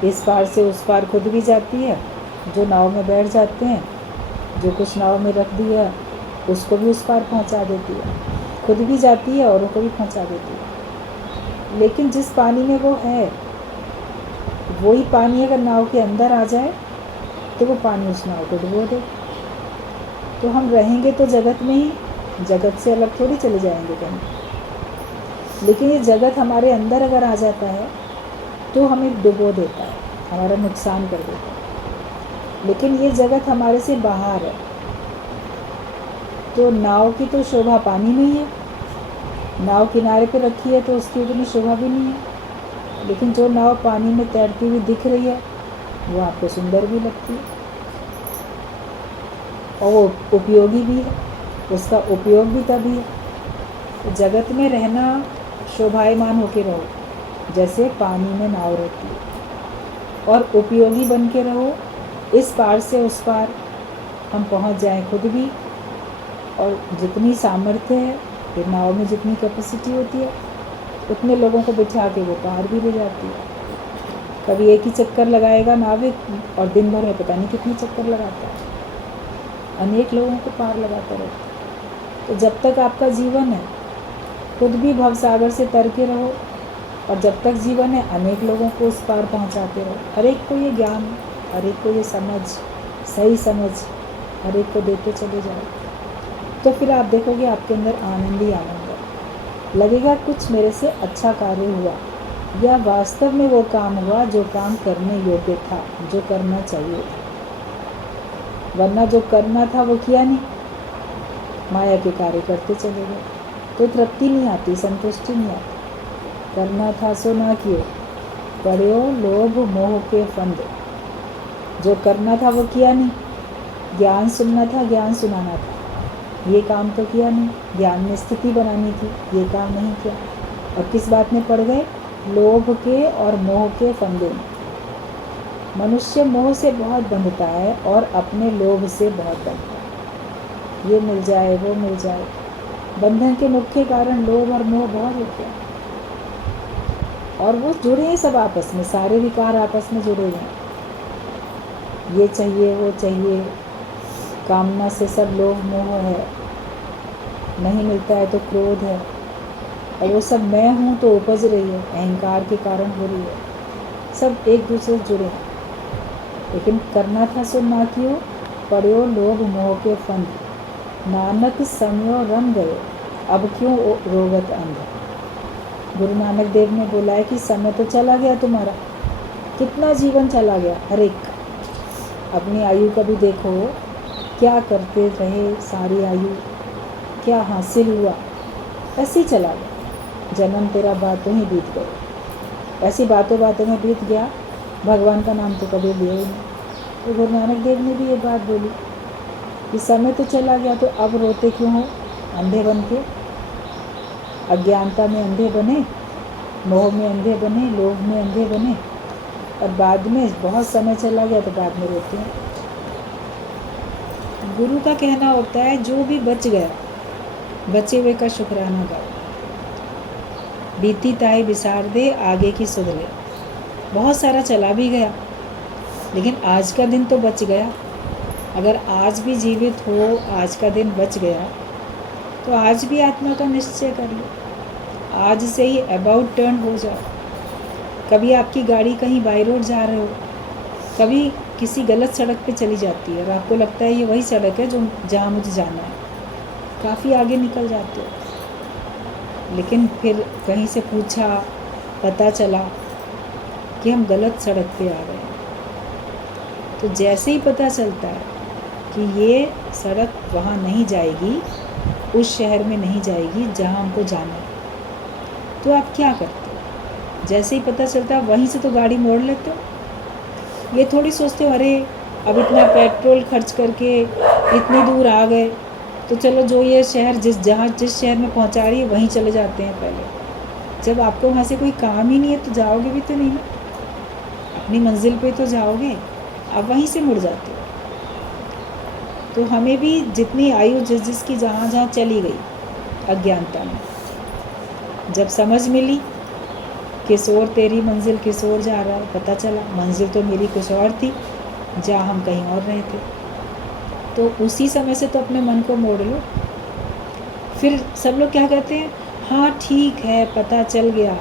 इस पार से उस पार खुद भी जाती है। जो नाव में बैठ जाते हैं, जो कुछ नाव में रख दिया उसको भी उस पार पहुंचा देती है, खुद भी जाती है औरों को भी पहुंचा देती है। लेकिन जिस पानी में वो है, वही पानी अगर नाव के अंदर आ जाए तो वो पानी उस नाव को डुबो दे। तो हम रहेंगे तो जगत में ही, जगत से अलग थोड़ी चले जाएंगे कहीं। लेकिन ये जगत हमारे अंदर अगर आ जाता है तो हमें डुबो देता है, हमारा नुकसान कर देता है। लेकिन ये जगत हमारे से बाहर है, तो नाव की तो शोभा पानी में ही है। नाव किनारे पे रखी है तो उसकी उतनी शोभा भी नहीं है। लेकिन जो नाव पानी में तैरती हुई दिख रही है वो आपको सुंदर भी लगती है और वो उपयोगी भी है, उसका उपयोग भी तभी है। तो जगत में रहना शोभायमान होके रहो, जैसे पानी में नाव रहती है, और उपयोगी बन के रहो। इस पार से उस पार हम पहुंच जाएं खुद भी, और जितनी सामर्थ्य है, फिर नाव में जितनी कैपेसिटी होती है उतने लोगों को बिठा के वो पार भी ले जाती है। कभी एक ही चक्कर लगाएगा नाविक और दिन भर में पता नहीं कितने चक्कर लगाता है, अनेक लोगों को पार लगाता रहता है। तो जब तक आपका जीवन है खुद भी भवसागर से तर के रहो, और जब तक जीवन है अनेक लोगों को उस पार पहुंचाते रहो। हर एक को ये ज्ञान, हर एक को ये समझ, सही समझ हर एक को देते चले जाओ, तो फिर आप देखोगे आपके अंदर आनंद ही आनंद है। लगेगा कुछ मेरे से अच्छा कार्य हुआ, या वास्तव में वो काम हुआ जो काम करने योग्य था, जो करना चाहिए। वरना जो करना था वो किया नहीं, माया के कार्य करते चले गए, तो तृप्ति नहीं आती, संतुष्टि नहीं आती। करना था सो ना कियो, पड़ो लोभ मोह के फंद। जो करना था वो किया नहीं, ज्ञान सुनना था, ज्ञान सुनाना था, ये काम तो किया नहीं। ज्ञान में स्थिति बनानी थी, ये काम नहीं किया। और किस बात में पड़ गए? लोभ के और मोह के फंदे में। मनुष्य मोह से बहुत बंधता है और अपने लोभ से बहुत बंधता है, ये मिल जाए वो मिल जाए। बंधन के मुख्य कारण लोभ और मोह बहुत होते हैं, और वो जुड़े हैं सब आपस में, सारे विकार आपस में जुड़े हुए हैं। ये चाहिए वो चाहिए, कामना से सब लोभ मोह है, नहीं मिलता है तो क्रोध है, और वो सब मैं हूँ तो उपज रही है, अहंकार के कारण हो रही है। सब एक दूसरे से जुड़े हैं। लेकिन करना था सो ना कियो, पड़ो लोभ मोह के फंद। नानक समयो रम गए, अब क्यों रोगत अंध। गुरु नानक देव ने बोला है कि समय तो चला गया तुम्हारा, कितना जीवन चला गया हर एक का। अपनी आयु का भी देखो, क्या करते रहे सारी आयु, क्या हासिल हुआ, ऐसे ही चला गया। जन्म तेरा बातों ही बीत गए, ऐसी बातों बातों में बीत गया। भगवान का नाम तो कभी लिया ही नहीं। तो गुरु नानक देव ने भी ये बात बोली कि समय तो चला गया, तो अब रोते क्यों हो अंधे बन के? अज्ञानता में अंधे बने, मोह में अंधे बने, लोभ में अंधे बने, और बाद में बहुत समय चला गया तो बाद में रोते हैं। गुरु का कहना होता है जो भी बच गया, बचे हुए का शुक्राना गाओ, बीती ताई बिसार दे, आगे की सुध ले। बहुत सारा चला भी गया, लेकिन आज का दिन तो बच गया। अगर आज भी जीवित हो, आज का दिन बच गया, तो आज भी आत्मा का निश्चय कर लो, आज से ही अबाउट टर्न हो जाओ। कभी आपकी गाड़ी कहीं बाई रोड जा रहे हो, कभी किसी गलत सड़क पे चली जाती है और आपको लगता है ये वही सड़क है जो जहाँ मुझे जाना है, काफ़ी आगे निकल जाते हो, लेकिन फिर कहीं से पूछा, पता चला कि हम गलत सड़क पे आ गए हैं। तो जैसे ही पता चलता है कि ये सड़क वहाँ नहीं जाएगी, उस शहर में नहीं जाएगी जहाँ हमको जाना है, तो आप क्या करते हो? जैसे ही पता चलता है वहीं से तो गाड़ी मोड़ लेते हो। ये थोड़ी सोचते हो अरे अब इतना पेट्रोल खर्च करके इतनी दूर आ गए, तो चलो जो ये शहर जिस शहर में पहुंचा रही है वहीं चले जाते हैं पहले। जब आपको वहाँ से कोई काम ही नहीं है तो जाओगे भी तो नहीं ना, अपनी मंजिल पे तो जाओगे, आप वहीं से मुड़ जाते हो। तो हमें भी जितनी आयु जिसकी जहाँ जहाँ चली गई अज्ञानता में, जब समझ मिली किस ओर तेरी मंजिल किस ओर जा रहा है, पता चला मंजिल तो मेरी कुछ और थी, जहाँ हम कहीं और रहे थे, तो उसी समय से तो अपने मन को मोड़ लो। फिर सब लोग क्या कहते हैं, हाँ ठीक है पता चल गया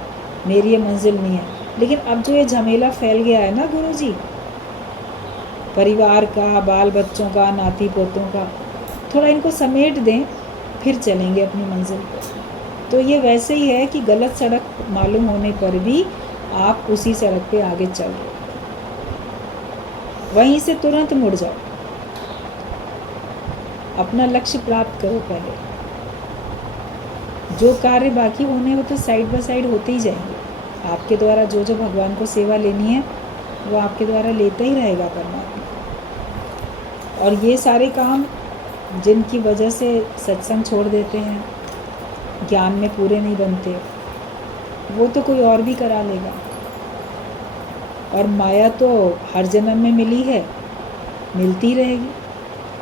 मेरी ये मंजिल नहीं है, लेकिन अब जो ये झमेला फैल गया है ना गुरुजी, परिवार का, बाल बच्चों का, नाती पोतों का, थोड़ा इनको समेट दें, फिर चलेंगे अपनी मंजिल पर। तो ये वैसे ही है कि गलत सड़क मालूम होने पर भी आप उसी सड़क पे आगे चल रहे हो, वहीं से तुरंत मुड़ जाओ, अपना लक्ष्य प्राप्त करो। पहले जो कार्य बाकी होने वो तो साइड बाय साइड होते ही जाएंगे। आपके द्वारा जो जो भगवान को सेवा लेनी है वो आपके द्वारा लेता ही रहेगा परमात्मा। और ये सारे काम जिनकी वजह से सत्संग छोड़ देते हैं, ज्ञान में पूरे नहीं बनते, वो तो कोई और भी करा लेगा। और माया तो हर जन्म में मिली है, मिलती रहेगी,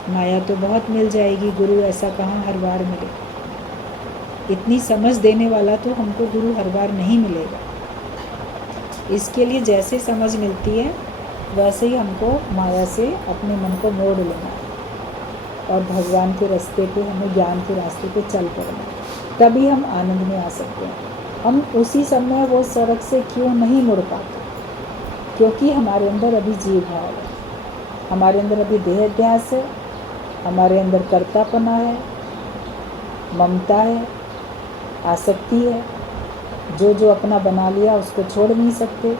माया तो बहुत मिल जाएगी। गुरु ऐसा कहाँ हर बार मिले, इतनी समझ देने वाला तो हमको गुरु हर बार नहीं मिलेगा। इसके लिए जैसे समझ मिलती है वैसे ही हमको माया से अपने मन को मोड़ लेना और भगवान के रास्ते पे, हमें ज्ञान के रास्ते पे चल पड़ना, तभी हम आनंद में आ सकते हैं। हम उसी समय वो सड़क से क्यों नहीं मुड़ पाते? क्योंकि हमारे अंदर अभी जीव भाव है, हमारे अंदर अभी देह अध्यास है, हमारे अंदर कर्तापना है, ममता है, आसक्ति है, जो जो अपना बना लिया उसको छोड़ नहीं सकते,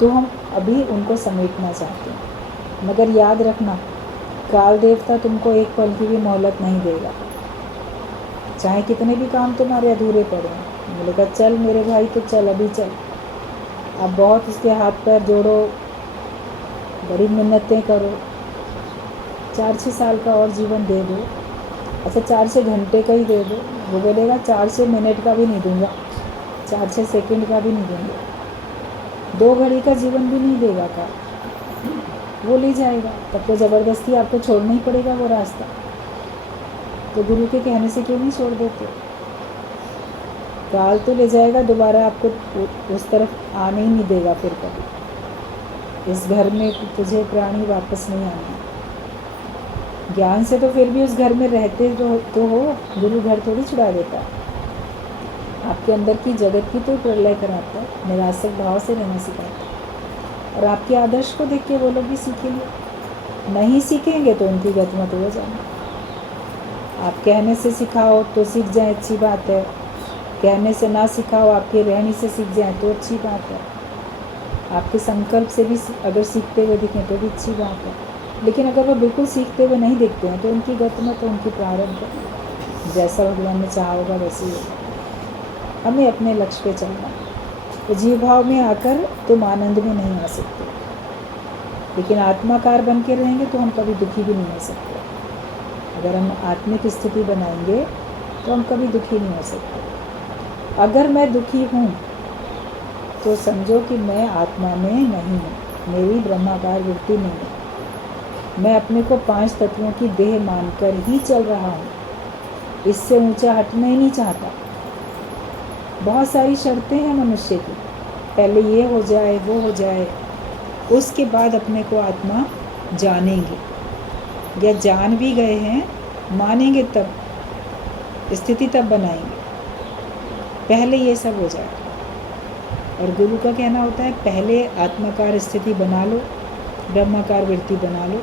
तो हम अभी उनको समेटना चाहते हैं। मगर याद रखना, काल देवता तुमको एक पल की भी मोहलत नहीं देगा, चाहे कितने भी काम तुम्हारे अधूरे पड़े हैं। मैंने कहा चल मेरे भाई तो चल, अभी चल। अब बहुत उसके हाथ पैर जोड़ो, बड़ी मिन्नतें करो, 4-6 साल का और जीवन दे दो, अच्छा 4-6 घंटे का ही दे दो। वो बोलेगा 4-6 मिनट का भी नहीं दूंगा, 4-6 सेकंड का भी नहीं दूंगा, 2 घड़ी का जीवन भी नहीं देगा का, वो ले जाएगा। तब तो ज़बरदस्ती आपको छोड़ना ही पड़ेगा वो रास्ता। तो गुरु के कहने से क्यों नहीं छोड़ देते? काल तो ले जाएगा, दोबारा आपको उस तरफ आने ही नहीं देगा फिर कभी। इस घर में तुझे प्राणी वापस नहीं आना। ज्ञान से तो फिर भी उस घर में रहते तो हो, गुरु घर थोड़ी छुड़ा देता है। आपके अंदर की जगत की तो प्रलय कराता है, निरासक भाव से रहना सिखाता है। और आपके आदर्श को देख के वो लोग भी सीखेंगे। नहीं सीखेंगे तो उनकी गतिमत हो जाएगी। आप कहने से सिखाओ तो सीख जाए, अच्छी बात है। कहने से ना सिखाओ, आपके रहने से सीख जाए तो अच्छी बात है। आपके संकल्प से भी अगर सीखते हुए दिखें तो भी अच्छी बात है। लेकिन अगर वो बिल्कुल सीखते हुए नहीं दिखते हैं तो उनकी गतिमत, उनकी प्रारब्ध, जैसा भगवान ने चाहा होगा वैसे ही होगा। हमें अपने लक्ष्य पे चलना। तो जीव भाव में आकर तुम आनंद में नहीं आ सकते। लेकिन आत्माकार बन के रहेंगे तो हम कभी दुखी भी नहीं हो सकते। अगर हम आत्मिक स्थिति बनाएंगे तो हम कभी दुखी नहीं हो सकते। अगर मैं दुखी हूँ तो समझो कि मैं आत्मा में नहीं हूँ, मेरी ब्रह्माकार वृत्ति नहीं है। मैं अपने को 5 तत्वों की देह मानकर ही चल रहा हूँ, इससे ऊंचा हटना ही नहीं चाहता। बहुत सारी शर्तें हैं मनुष्य की, पहले ये हो जाए वो हो जाए, उसके बाद अपने को आत्मा जानेंगे, या जान भी गए हैं मानेंगे तब, स्थिति तब बनाएंगे। पहले ये सब हो जाए। और गुरु का कहना होता है पहले आत्माकार स्थिति बना लो, ब्रह्माकार वृत्ति बना लो,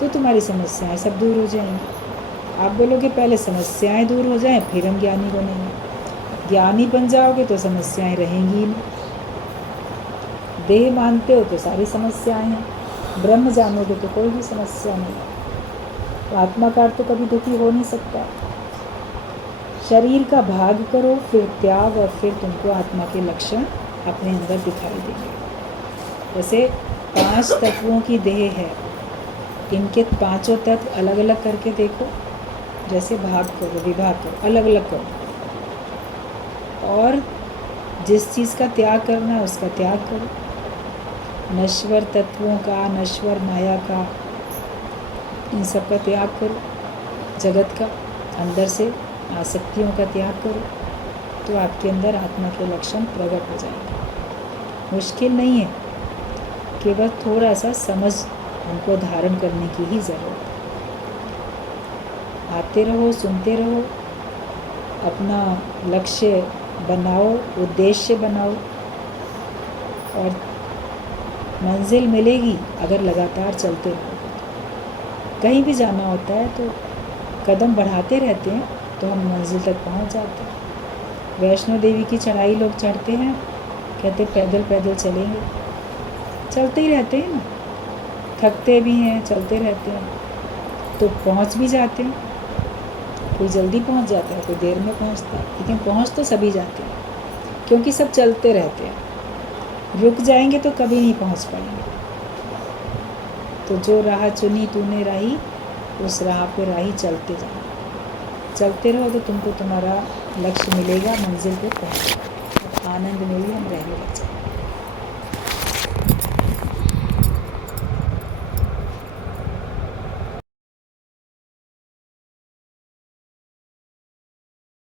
तो तुम्हारी समस्याएं सब दूर हो जाएंगी। आप बोलोगे पहले समस्याएं दूर हो जाएं फिर हम ज्ञानी बनेंगे। ज्ञानी बन जाओगे तो समस्याएं रहेंगी ही नहीं। देह मानते हो तो सारी समस्याएं हैं, ब्रह्म जानोगे तो कोई भी समस्या नहीं। तो आत्माकार तो कभी दुखी हो नहीं सकता। शरीर का भाग करो, फिर त्याग, और फिर तुमको आत्मा के लक्षण अपने अंदर दिखाई देंगे। जैसे 5 तत्वों की देह है, इनके 5 तत्व अलग अलग करके देखो, जैसे भाग करो, विभाग करो, अलग अलग करो, और जिस चीज़ का त्याग करना है उसका त्याग करो। नश्वर तत्वों का, नश्वर माया का, इन सब का त्याग करो, जगत का, अंदर से आसक्तियों का त्याग करो, तो आपके अंदर आत्मा के लक्षण प्रकट हो जाएंगे। मुश्किल नहीं है, केवल थोड़ा सा समझ उनको धारण करने की ही ज़रूरत है। आते रहो, सुनते रहो, अपना लक्ष्य बनाओ, उद्देश्य बनाओ, और मंजिल मिलेगी अगर लगातार चलते रहो। कहीं भी जाना होता है तो कदम बढ़ाते रहते हैं तो हम मंजिल तक पहुंच जाते हैं। वैष्णो देवी की चढ़ाई लोग चढ़ते हैं, कहते पैदल पैदल चलेंगे, चलते ही रहते हैं ना, थकते भी हैं, चलते रहते हैं, तो पहुंच भी जाते हैं। कोई जल्दी पहुंच जाता है, कोई देर में पहुंचता है, लेकिन पहुंच तो सभी जाते हैं, क्योंकि सब चलते रहते हैं। रुक जाएंगे तो कभी नहीं पहुंच पाएंगे। तो जो राह चुनी तूने राही, उस राह पे राही चलते जाओ, चलते रहो तो तुमको तुम्हारा लक्ष्य मिलेगा, मंजिल पे पहुँचो, आनंद मिलेगा।